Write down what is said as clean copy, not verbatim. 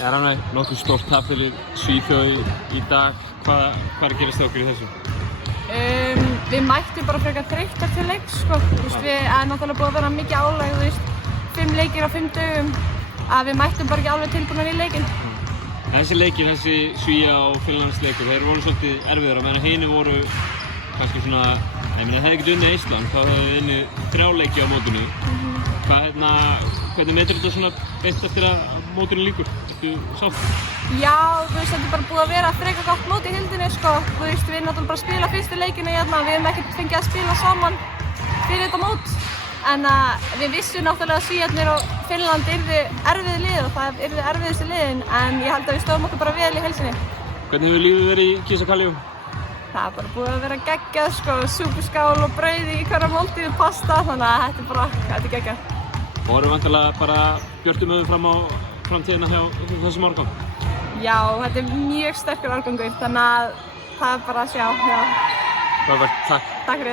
Rannveig, nokkuð stórt tap fyrir Svíþjóð í dag. Hvað er að gerast hjá okkur í þessu? Við mættum bara frekar þreyttar til leiks, sko. Það er náttúrulega búið að vera mikið álag, 5 leikir á 5 dögum, að við mættum bara ekki alveg tilbúnar í leikinn. Þessi leikir, þessi Svía og Finnlandsleikur, þeir voru svolítið erfiðir á meðan hinir voru kannski svona, ég meina það hefði ekkert unnið Ísland, þá hefði þið unnið 3 leiki á mótinu. Hvernig metur þetta svona beint eftir að mótinu líkur? Ertu sátt? Já, þetta er bara búið að vera frekar gott mót í heildinni, sko. Við erum náttúrulega bara að spila fyrstu leikina hérna, við hefum ekkert fengið að spila saman fyrir þetta mót. En við vissum náttúrulega að Svíarnir og Finnland yrðu erfið lið og það yrðu erfiðustu liðin, en ég held að við stóðum okkur bara vel í heilsinni. Hvernig hefur lífið verið í Kisa-Kallium? Það er bara búið að vera geggjað, sko, súpuskál og brauð í hverja máltíð, pasta, þannig að þetta er geggjað. Og erum væntanlega bara björtum auðum fram á framtíðina hjá þessum árgang? Já, þetta er mjög sterkur árgangur, þannig að það er bara að sjá, já. Takk. Takk fyrir.